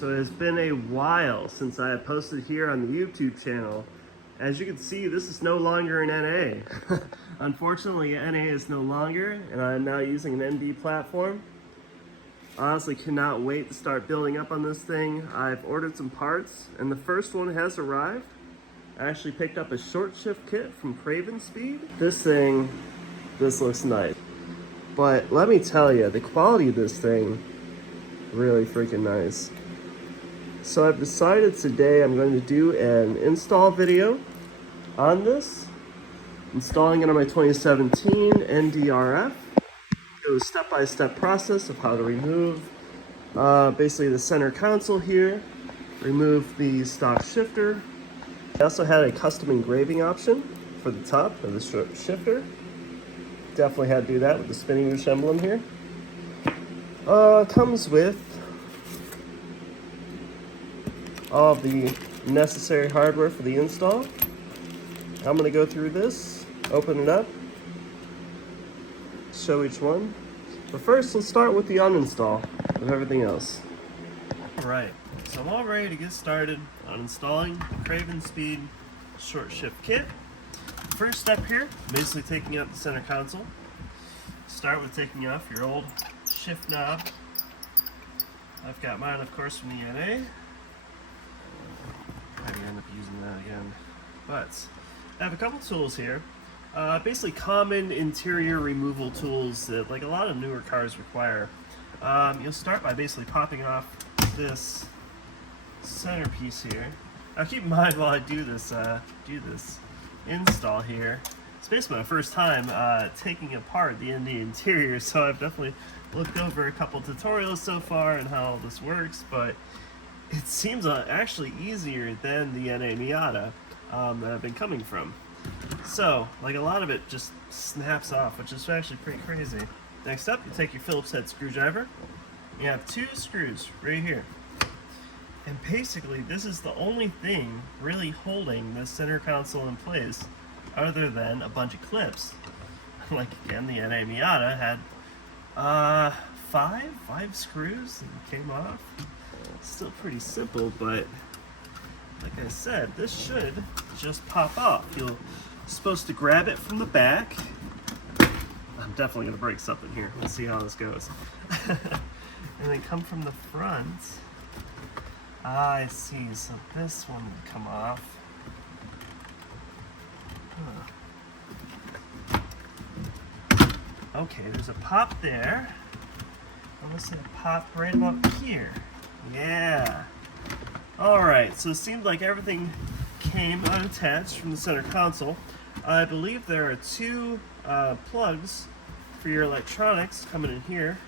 So it's been a while since I have posted here on the YouTube channel. As you can see, this is no longer an NA. Unfortunately, NA is no longer, and I'm now using an ND platform. Honestly, cannot wait to start building up on this thing. I've ordered some parts, and the first one has arrived. I actually picked up a short shift kit from Cravenspeed. This looks nice. But let me tell you, the quality of this thing, really freaking nice. So I've decided today I'm going to do an install video on this, installing it on my 2017 ND RF. It was a step-by-step process of how to remove basically the center console here, remove the stock shifter. I also had a custom engraving option for the top of the shifter. Definitely had to do that with the spinning wheel emblem here. Comes with all of the necessary hardware for the install. I'm going to go through this, open it up, show each one. But first, let's start with the uninstall of everything else. Alright, so I'm all ready to get started on installing Cravenspeed short shift kit. The first step here, basically taking out the center console. Start with taking off your old shift knob. I've got mine, of course, from the NA. Probably end up using that again. But I have a couple tools here. Basically common interior removal tools that like a lot of newer cars require. You'll start by basically popping off this centerpiece here. Now keep in mind while I do this install here, it's basically my first time taking apart the ND interior, so I've definitely looked over a couple tutorials so far and how all this works, but it seems actually easier than the NA Miata that I've been coming from. So, like a lot of it just snaps off, which is actually pretty crazy. Next up, you take your Phillips head screwdriver. You have two screws right here. And basically, this is the only thing really holding this center console in place other than a bunch of clips. Like again, the NA Miata had five screws and came off. Still pretty simple, but like I said, this should just pop off. You're supposed to grab it from the back. I'm definitely going to break something here. Let's see how this goes. And then come from the front. I see, so this one would come off. Okay, there's a pop there. I'm gonna say a pop right about here. Yeah. Alright, so it seemed like everything came unattached from the center console. I believe there are two plugs for your electronics coming in here.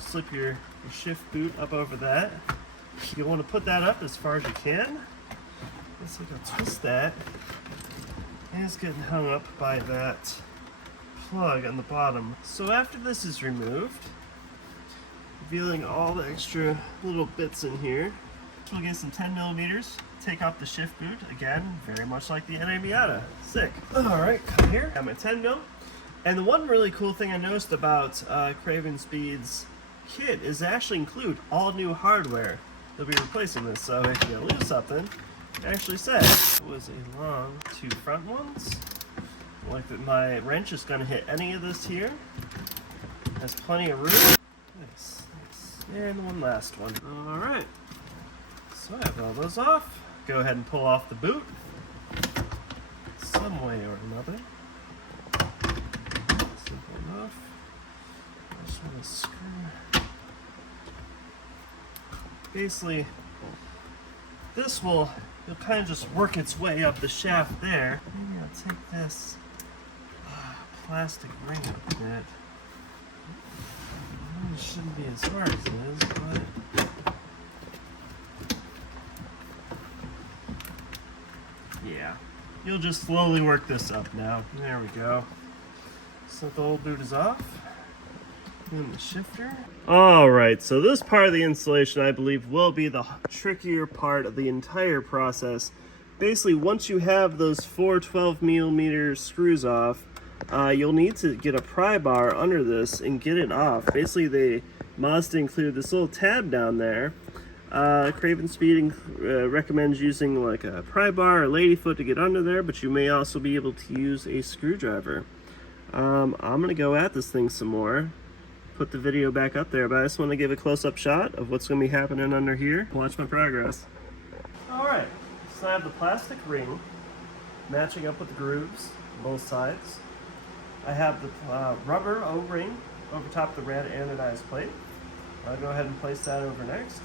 Slip your shift boot up over that. You'll want to put that up as far as you can. Let's see if I'll twist that. And it's getting hung up by that plug on the bottom. So after this is removed, revealing all the extra little bits in here, we'll get some 10 millimeters. Take off the shift boot, again, very much like the NA Miata. Sick. Alright, come here, got my 10 mil. And the one really cool thing I noticed about Cravenspeed's kit is they actually include all new hardware. They'll be replacing this, so if you lose something, it actually said it was a long two front ones. Like that my wrench is going to hit any of this here. Has plenty of room. Nice, nice. And one last one. Alright. So I have all those off. Go ahead and pull off the boot. Some way or another. Simple enough. I just want to screw. Basically, you'll kind of just work its way up the shaft there. Maybe I'll take this plastic ring up a bit. It shouldn't be as hard as it is, but yeah, you'll just slowly work this up now. There we go. So the old boot is off. And the shifter. Alright, so this part of the installation I believe will be the trickier part of the entire process. Basically, once you have those four 12mm screws off, you'll need to get a pry bar under this and get it off. Basically, Mazda included this little tab down there Cravenspeed recommends using like a pry bar or ladyfoot to get under there, but you may also be able to use a screwdriver. I'm gonna go at this thing some more, put the video back up there, but I just want to give a close-up shot of what's gonna be happening under here. Watch my progress. All right, so I have the plastic ring matching up with the grooves on both sides. I have the rubber O-ring over top of the red anodized plate. I'll go ahead and place that over next.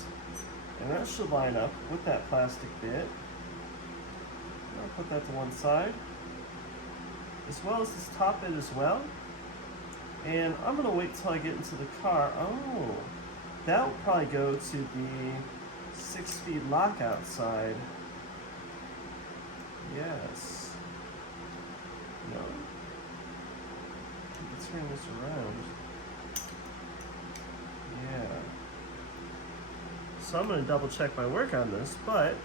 And that should line up with that plastic bit. I'll put that to one side, as well as this top bit as well. And I'm gonna wait till I get into the car. Oh, that will probably go to the 6-speed lockout side. Yes. No. Let's turn this around. Yeah. So I'm going to double check my work on this, but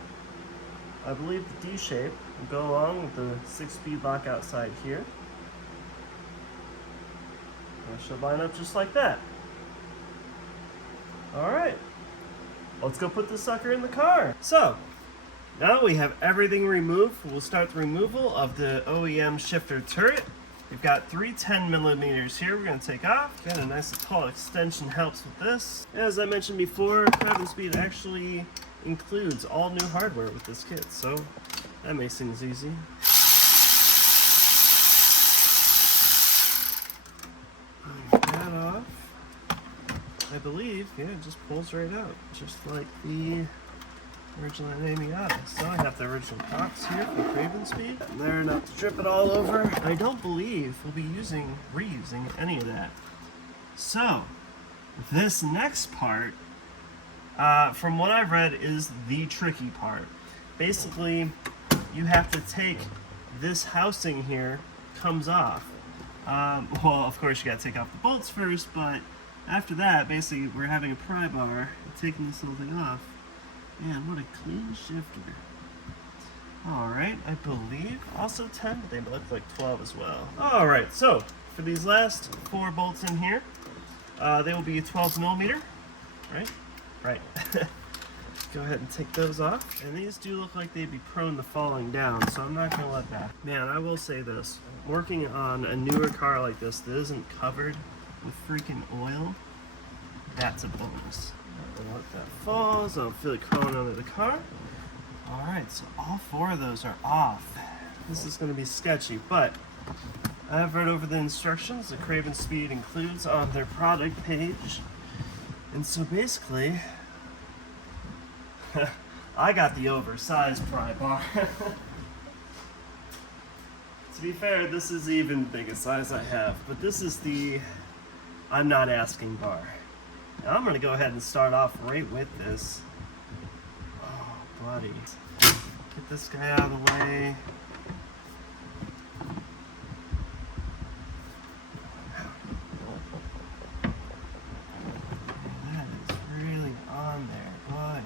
I believe the D shape will go along with the 6-speed lockout side here. And it should line up just like that. Alright, let's go put this sucker in the car. So, now we have everything removed. We'll start the removal of the OEM shifter turret. We've got 3 10mm here we're going to take off. Got a nice tall extension helps with this. As I mentioned before, Cravenspeed actually includes all new hardware with this kit, so that makes things easy. That off. I believe, yeah, it just pulls right out, just like the original ND Miata. So I have the original box here from Cravenspeed. There enough to drip it all over. I don't believe we'll be reusing any of that. So this next part, from what I've read, is the tricky part. Basically, you have to take this housing here, comes off. Well, of course you gotta take off the bolts first, but after that, basically we're having a pry bar and taking this little thing off. Man, what a clean shifter. Alright, I believe also 10, but they look like 12 as well. Alright, so for these last 4 bolts in here, they will be 12mm, right? Right. Go ahead and take those off. And these do look like they'd be prone to falling down, so I'm not going to let that. Man, I will say this. Working on a newer car like this that isn't covered with freaking oil, that's a bonus. Don't let that fall, so I don't feel it crawling under the car. Alright, so all 4 of those are off. This is going to be sketchy, but I've read over the instructions that Cravenspeed includes on their product page. And so basically, I got the oversized pry bar. To be fair, this is even the biggest size I have, but this is the I'm not asking bar. Now I'm going to go ahead and start off right with this. Oh, buddy. Get this guy out of the way. That is really on there, boy.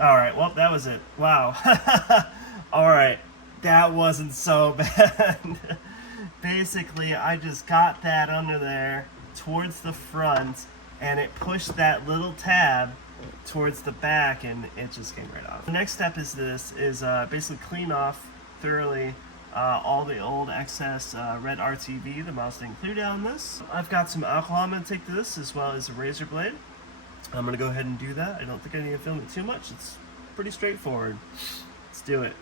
Alright, well, that was it. Wow. Alright, that wasn't so bad. Basically, I just got that under there towards the front, and it pushed that little tab towards the back, and it just came right off. The next step is basically clean off thoroughly all the old excess red RTV the mouse didn't include on this. I've got some alcohol I'm going to take to this, as well as a razor blade. I'm going to go ahead and do that. I don't think I need to film it too much. It's pretty straightforward. Let's do it.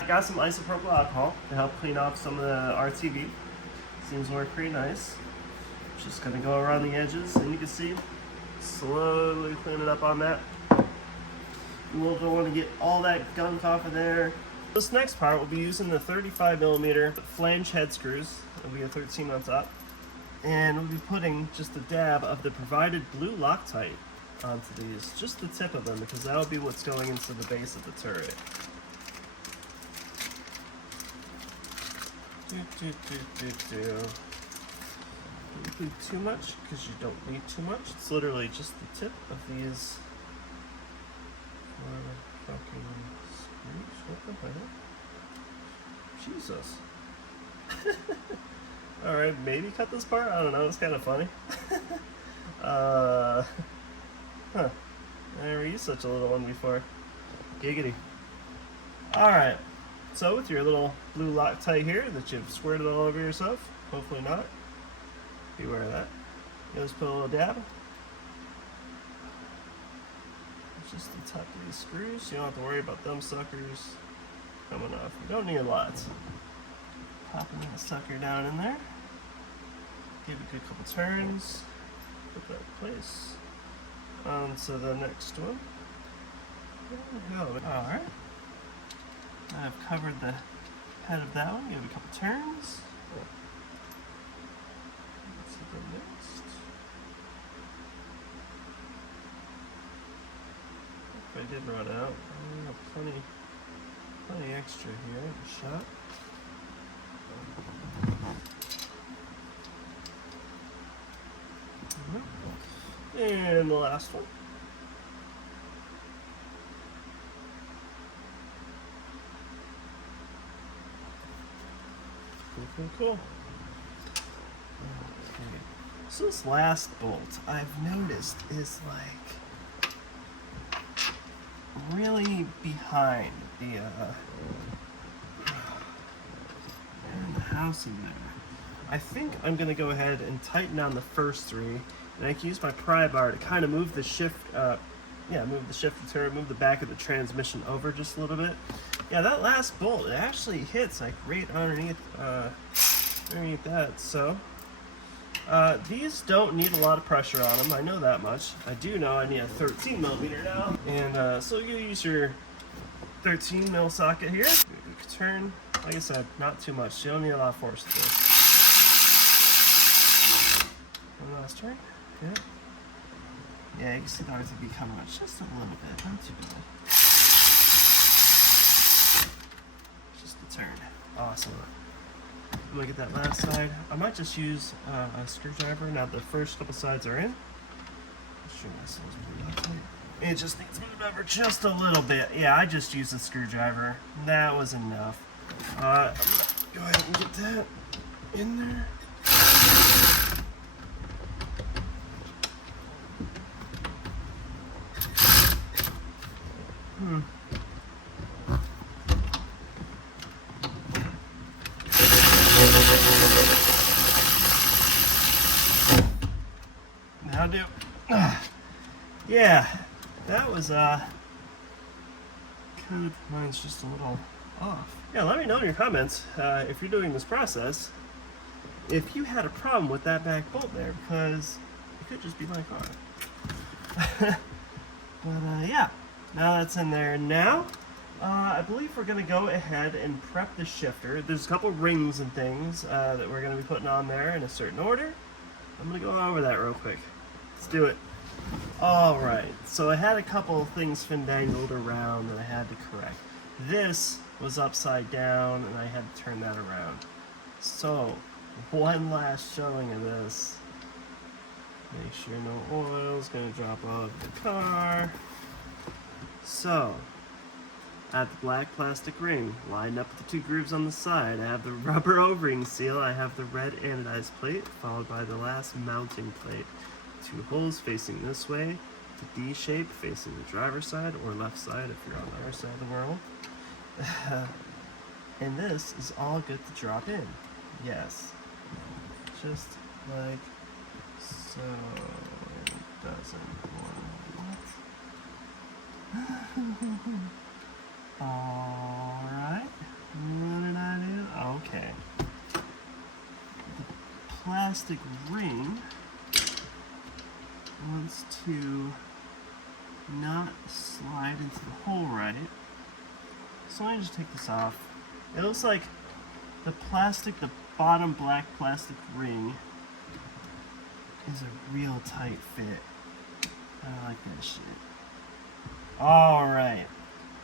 I got some isopropyl alcohol to help clean off some of the RTV. Seems to work pretty nice. Just gonna go around the edges, and you can see, slowly clean it up on that. We'll don't want to get all that gunk off of there. This next part, we'll be using the 35mm flange head screws. It'll be a 13 on top. And we'll be putting just a dab of the provided blue Loctite onto these, just the tip of them, because that'll be what's going into the base of the turret. Don't do too much, because you don't need too much. It's literally just the tip of these fucking screws. What the hell? Jesus. Alright, maybe cut this part? I don't know, it's kind of funny. Huh. I never used such a little one before. Giggity. Alright, so with your little blue Loctite here that you've squirted all over yourself, hopefully not, beware of that. You just put a little dab. It's just the top of these screws, so you don't have to worry about them suckers coming off. You don't need a lot. Popping the sucker down in there. Give it a good couple turns. Put that in place. On to the next one. Alright. I've covered the head of that one. Give it a couple turns. Let's see the next. If I did run out, I have plenty extra here. A shot. And the last one. Cool. Okay. So this last bolt, I've noticed, is like really behind the housing there. I think I'm gonna go ahead and tighten down the first three, and I can use my pry bar to kind of move the shift, move the shift and turn, move the back of the transmission over just a little bit. Yeah, that last bolt, it actually hits like right underneath that. So these don't need a lot of pressure on them. I know that much. I do know I need a 13 millimeter now, and so you use your 13 mil socket here. You can turn, like I said, not too much. You don't need a lot of force to this. One last turn. Yeah. Yeah, you can see the RTB coming out just a little bit, not too bad. Just a turn. Awesome. Look at that last side. I might just use a screwdriver now the first couple sides are in. It just needs to move over just a little bit. Yeah, I just used a screwdriver. That was enough. I'm gonna go ahead and get that in there. Now do. Yeah, that was kind of, mine's just a little off. Yeah, let me know in your comments if you're doing this process, if you had a problem with that back bolt there, because it could just be like mine. But yeah, now that's in there. Now, I believe we're gonna go ahead and prep the shifter. There's a couple rings and things that we're gonna be putting on there in a certain order. I'm gonna go over that real quick. Let's do it. Alright, so I had a couple of things findangled around that I had to correct. This was upside down and I had to turn that around. So, one last showing of this. Make sure no oil's gonna drop out of the car. So, at the black plastic ring, lined up with the two grooves on the side, I have the rubber O-ring seal, I have the red anodized plate, followed by the last mounting plate. Two holes facing this way, the D shape facing the driver's side or left side if you're on our side of the world. And this is all good to drop in. Yes. Just like so. Doesn't want what? Alright. What did I do? Okay. The plastic ring wants to not slide into the hole right. So I just take this off. It looks like the plastic, the bottom black plastic ring is a real tight fit. I like that shit. Alright.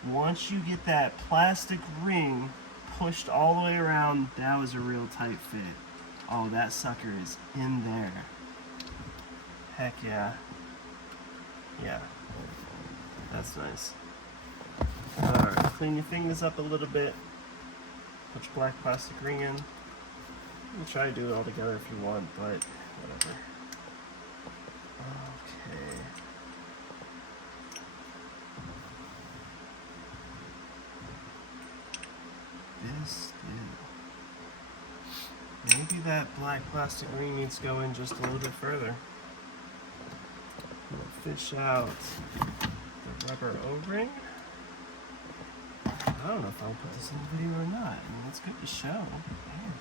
Once you get that plastic ring pushed all the way around, that was a real tight fit. Oh, that sucker is in there. Heck yeah. Yeah. That's nice. Alright, clean your fingers up a little bit. Put your black plastic ring in. You can try to do it all together if you want, but whatever. Maybe that black plastic ring needs to go in just a little bit further. We'll fish out the rubber O-ring. I don't know if I'll put this in the video or not. I mean, it's good to show. Man.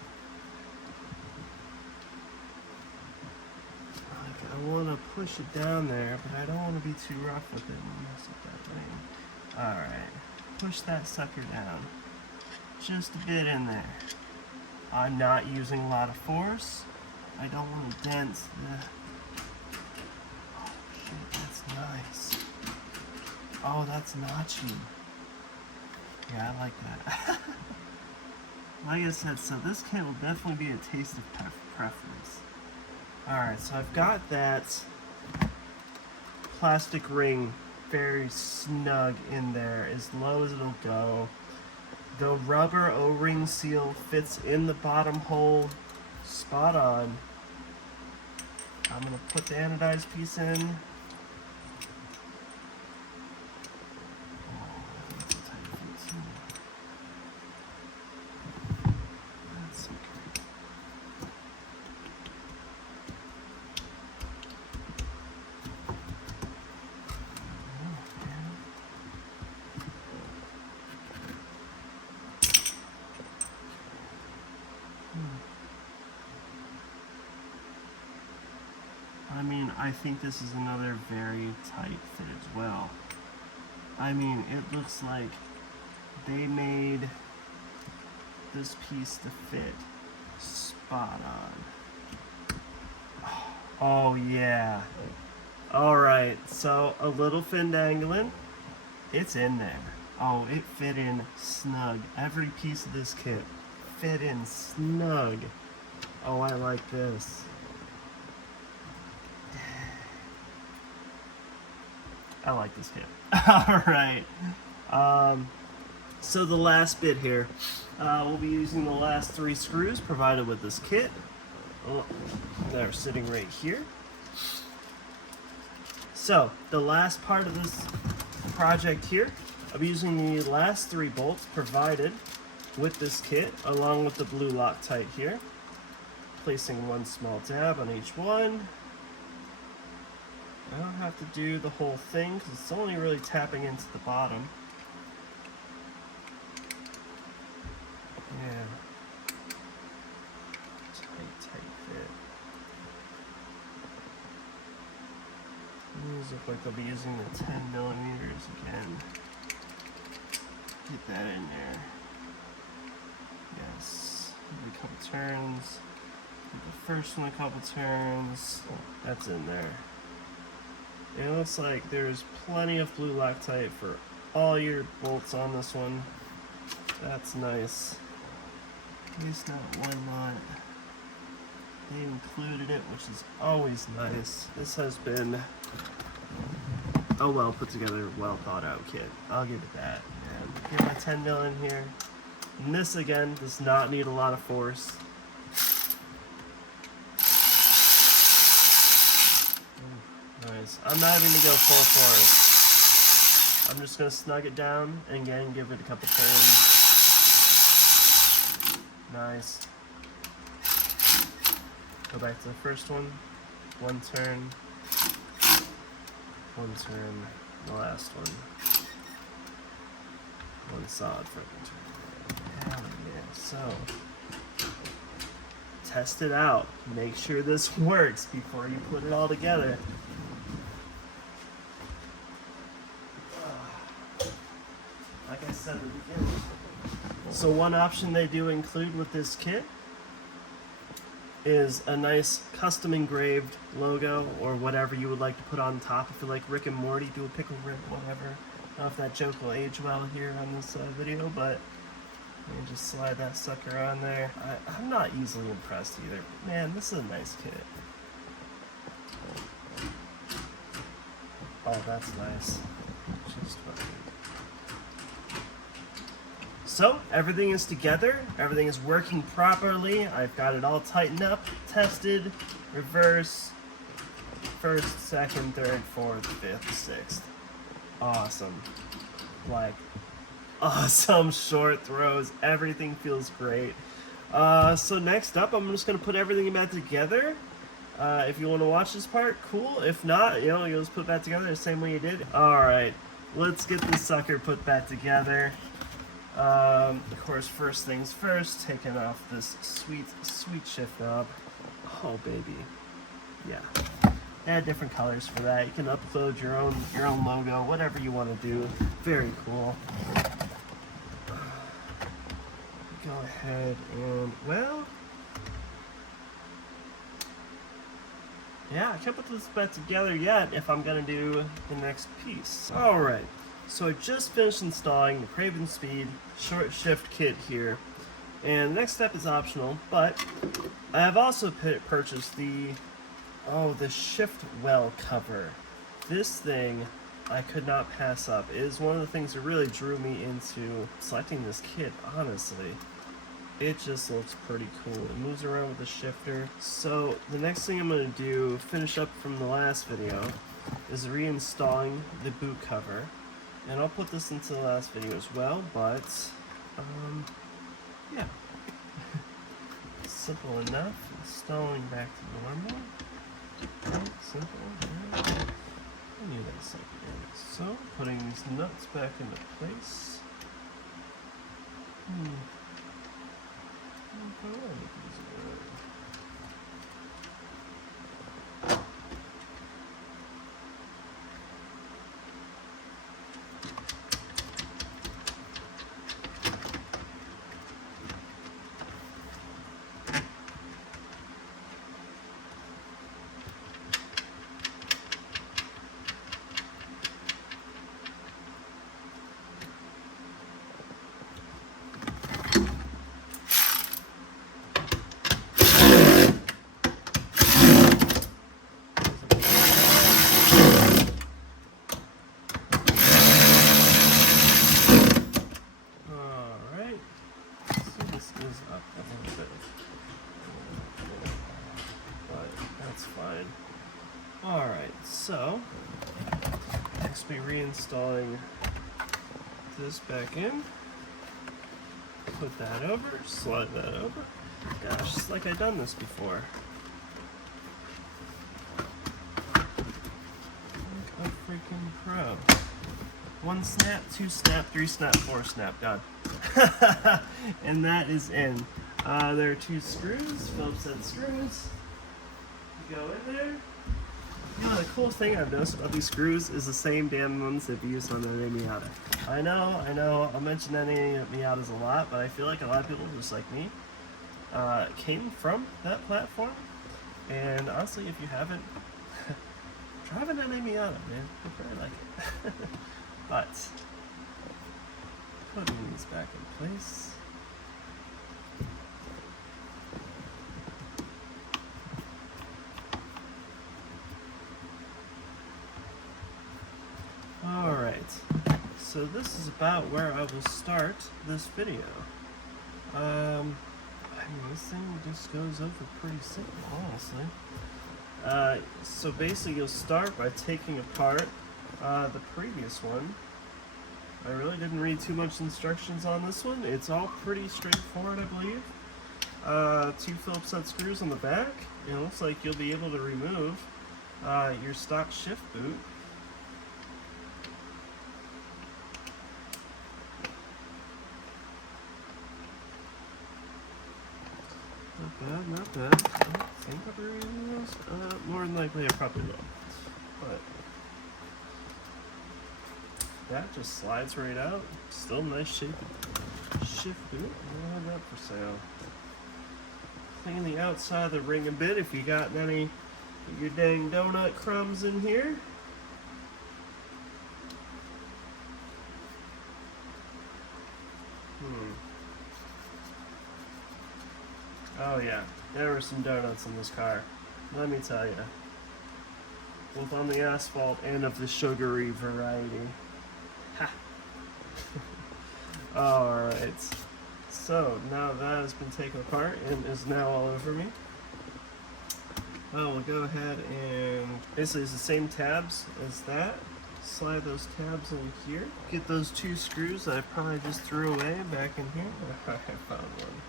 Like, I want to push it down there, but I don't want to be too rough with it and mess up that ring. Alright, push that sucker down. Just a bit in there. I'm not using a lot of force. I don't want to dent the... Oh shit, that's nice. Oh, that's notchy. Yeah, I like that. Like I said, so this kit will definitely be a taste of preference. Alright, so I've got that plastic ring very snug in there, as low as it'll go. The rubber O-ring seal fits in the bottom hole spot on. I'm going to put the anodized piece in. I mean, I think this is another very tight fit as well. I mean, it looks like they made this piece to fit spot on. Oh yeah. Alright, so a little fin dangling. It's in there. Oh, it fit in snug. Every piece of this kit fit in snug. Oh, I like this. I like this kit. Alright. So the last bit here, we'll be using the last 3 screws provided with this kit. Oh, they're sitting right here. So the last part of this project here, I'll be using the last 3 bolts provided with this kit, along with the blue Loctite here. Placing 1 small dab on each one. I don't have to do the whole thing because it's only really tapping into the bottom. Yeah. Tight fit. These look like I'll be using the 10 millimeters again. Get that in there. Yes. Give it a couple turns. Give the first one a couple turns. That's in there. It looks like there's plenty of blue Loctite for all your bolts on this one. That's nice. At least not one lot. They included it, which is always nice. This has been a well put together, well thought out kit. I'll give it that. And get my 10 mil in here. And this again does not need a lot of force. Nice. I'm not even going to go full force. I'm just going to snug it down and again give it a couple turns. Nice. Go back to the first one. 1 turn. 1 turn. The last one. 1 solid freaking turn. Hell yeah. So, test it out. Make sure this works before you put it all together. Like I said at the beginning. So one option they do include with this kit is a nice custom engraved logo or whatever you would like to put on top. If you like Rick and Morty, do a pickle Rick, whatever. I don't know if that joke will age well here on this video, but you just slide that sucker on there. I'm not easily impressed either. Man, this is a nice kit. Oh, that's nice. Just fucking... So, everything is together, everything is working properly. I've got it all tightened up, tested, reverse, first, second, third, fourth, fifth, sixth. Awesome. Like, awesome short throws, everything feels great. So next up, I'm just going to put everything back together. If you want to watch this part, cool. If not, you know, you'll just put it back together the same way you did. Alright, let's get this sucker put back together. Of course, first things first, taking off this sweet shift knob. Oh, baby. Yeah. Add different colors for that. You can upload your own logo, whatever you want to do. Very cool. Go ahead and, well, yeah, I can't put this back together yet if I'm gonna do the next piece. Alright, so I just finished installing the Cravenspeed short shift kit here, and the next step is optional, but I have also purchased the shift well cover. This thing I could not pass up. It is one of the things that really drew me into selecting this kit, honestly. It just looks pretty cool. It moves around with the shifter. So the next thing I'm going to do, finish up from the last video, is reinstalling the boot cover. And I'll put this into the last video as well, but yeah. Simple enough. Installing back to normal. Right, simple. Yeah. I knew that second. So putting these nuts back into place. Alright, so next be reinstalling this back in. Put that over, slide that over. Gosh, it's like I've done this before. Like a freaking pro. 1 snap, 2 snap, 3 snap, 4 snap, done. And that is in. There are 2 screws, Phillips head screws. You go in there. You know, the cool thing I've noticed about these screws is the same damn ones they've used on the ND Miata. I know, I'll mention ND Miatas a lot, but I feel like a lot of people, just like me, came from that platform. And honestly, if you haven't, drive an ND Miata, man. I very like it. But, putting these back in place. Alright, so this is about where I will start this video. I mean, this thing just goes over pretty simple, honestly. So basically you'll start by taking apart the previous one. I really didn't read too much instructions on this one. It's all pretty straightforward, I believe. 2 Phillips head screws on the back. It looks like you'll be able to remove your stock shift boot. Not bad. I don't think I'll be reading those. More than likely I probably will. But that just slides right out. Still nice shape. Shift boot. We'll have that for sale. Clean the outside of the ring a bit if you got any of your dang donut crumbs in here. Oh yeah, there were some donuts in this car. Let me tell you. Both on the asphalt and of the sugary variety. Ha! Alright. So, now that has been taken apart and is now all over me. Well, we'll go ahead and basically it's the same tabs as that. Slide those tabs in here. Get those 2 screws that I probably just threw away back in here. I found one.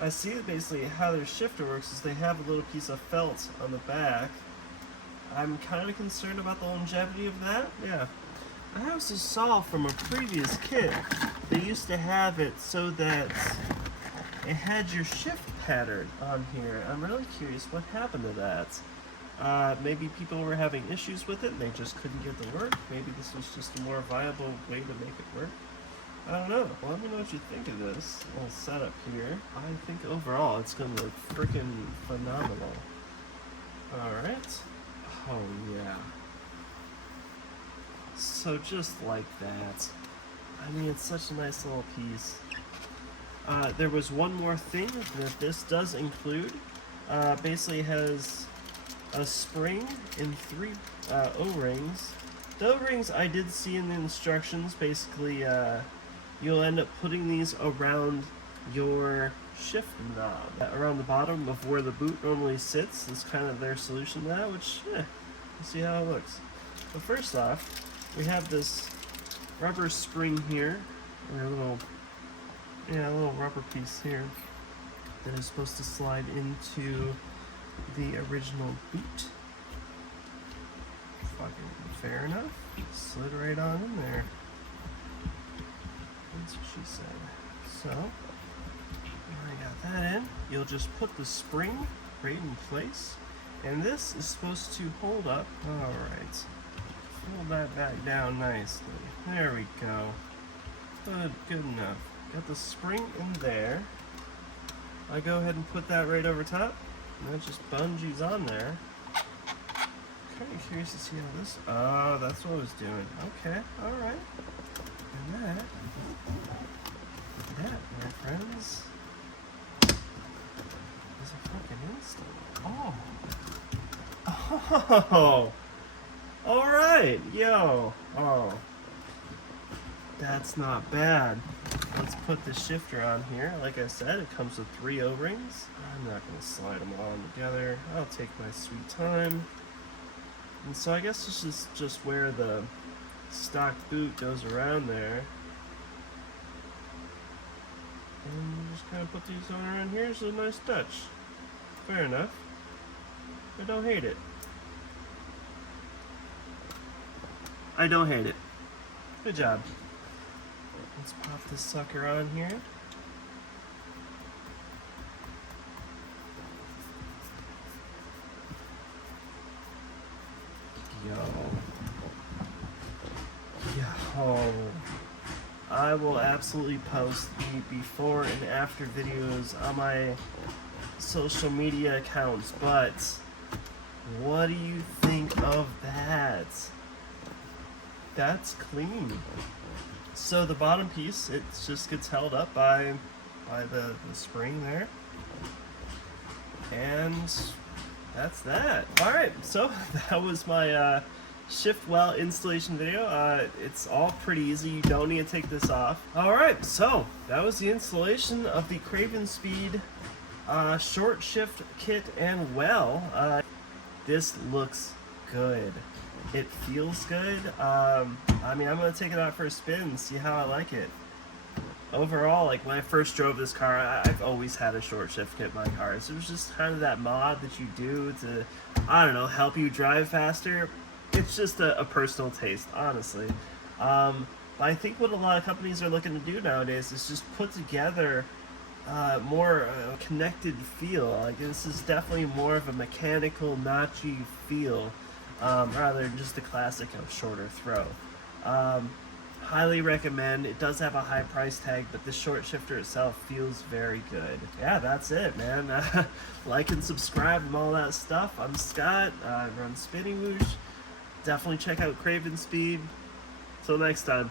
I see that basically how their shifter works is they have a little piece of felt on the back. I'm kind of concerned about the longevity of that. Yeah. I also saw from a previous kit, they used to have it so that it had your shift pattern on here. I'm really curious what happened to that. Maybe people were having issues with it and they just couldn't get it to work. Maybe this was just a more viable way to make it work. I don't know. Well, let me know what you think of this little setup here. I think overall it's going to look freaking phenomenal. Alright. Oh yeah. So just like that. I mean, it's such a nice little piece. There was one more thing that this does include. Basically it has a spring and 3 O-rings. The O-rings I did see in the instructions. Basically, you'll end up putting these around your shift knob, around the bottom of where the boot normally sits. Is kind of their solution to that, which, we'll see how it looks. But first off, we have this rubber spring here, or a little rubber piece here that is supposed to slide into the original boot. Fucking fair enough. Slid right on in there. That's what she said. So, when I got that in, you'll just put the spring right in place, and this is supposed to hold up. Alright. Fold that back down nicely. There we go. Good enough. Got the spring in there. I go ahead and put that right over top, and that just bungees on there. Kind of curious to see how this. Oh, that's what I was doing. Okay, alright. And that, my friends, is a fucking install. Oh! Alright, yo! Oh. That's not bad. Let's put the shifter on here. Like I said, it comes with 3 O-rings. I'm not going to slide them all together. I'll take my sweet time. And so I guess this is just where the stock boot goes around there. And just kind of put these on around here. It's a nice touch. Fair enough. I don't hate it. I don't hate it. Good job. Let's pop this sucker on here. Yo. I will absolutely post the before and after videos on my social media accounts, but what do you think of that? That's clean. So the bottom piece, it just gets held up by the spring there. And that's that. Alright, so that was my shift well installation video. It's all pretty easy. You don't need to take this off. Alright, so that was the installation of the Cravenspeed short shift kit and well. This looks good. It feels good. I mean, I'm going to take it out for a spin and see how I like it. Overall, like when I first drove this car, I've always had a short shift kit in my cars. It was just kind of that mod that you do to, I don't know, help you drive faster. It's just a personal taste, honestly. But I think what a lot of companies are looking to do nowadays is just put together more connected feel. Like this is definitely more of a mechanical, notchy feel. Rather than just the classic of shorter throw. Highly recommend. It does have a high price tag, but the short shifter itself feels very good. Yeah, that's it, man. Like and subscribe and all that stuff. I'm Scott. I run Spinning Whoosh. Definitely check out Cravenspeed. Till next time.